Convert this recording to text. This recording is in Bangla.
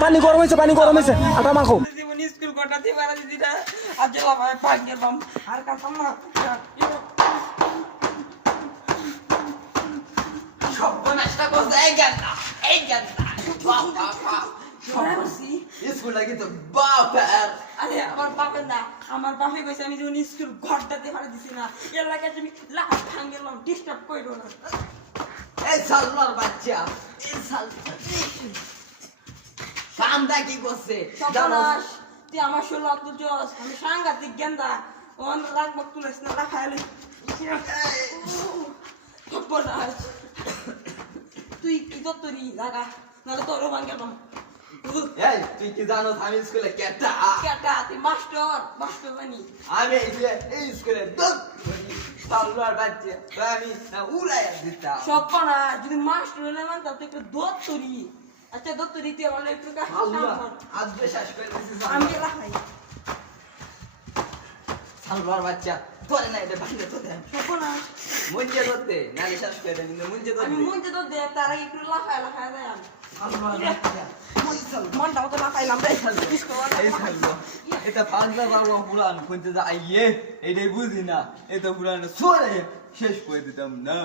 পানি গরম হয়েছে আটা মাখো জীবনী স্কুল কটাতে পারা দিদি না আর জেলা ভাই পাক গেলাম আর কাঁচাম না সব নাস্তা করছে এই গান্ডা বাবা স্কুল লাগি তো বাপের আরে আমার বাপের না আমার বাপে কইছে আমি যখন স্কুল ঘরটাতে পারা দিছি না এর লাগে তুমি লাভ ভাঙলাম ডিস্টার্ব কইরো না এই সালমার বাচ্চা এই সাল কামটা কি করছে সর্বনাশ তুই আমার শোলা তুলছস আমি সাংঘাতিক গেন্দা ওন রাখবো তুলিস না রাখাইলি সর্বনাশ তুই কি দত্তরি লাগা নাহলে তোরও ভাঙ্গে পাম এই তুই কি জানোস আমি স্কুলে কেটা তুই মাস্টার বানি আমি এই স্কুলে দত্তরি সালমার বাচ্চা আমি উড়াইয়া দিতাম সর্বনাশ যদি মাস্টার হলে মান তাহলে একটু দত্তরি আচ্ছা দত্ত রীতি আমার একটু আজ শেষ করে দিছিস আমি রাখাই সালবার বাচ্চা তোরে না এটা ভাঙে তো দেন সপনা মুঞ্জে ধরতে নালে শেষ করে দেন কিন্তু মুঞ্জে ধরতে আমি মুঞ্জে ধরতে তার আগে একটু লাফায় দেয় আমি সালবার বাচ্চা মনটা তো লাফাইলাম রে এই সালবা এটা পাগলা বাবা পুরান কোনতে যা আইয়ে এটাই বুঝি না এটা পুরান সরে শেষ করে দিতাম না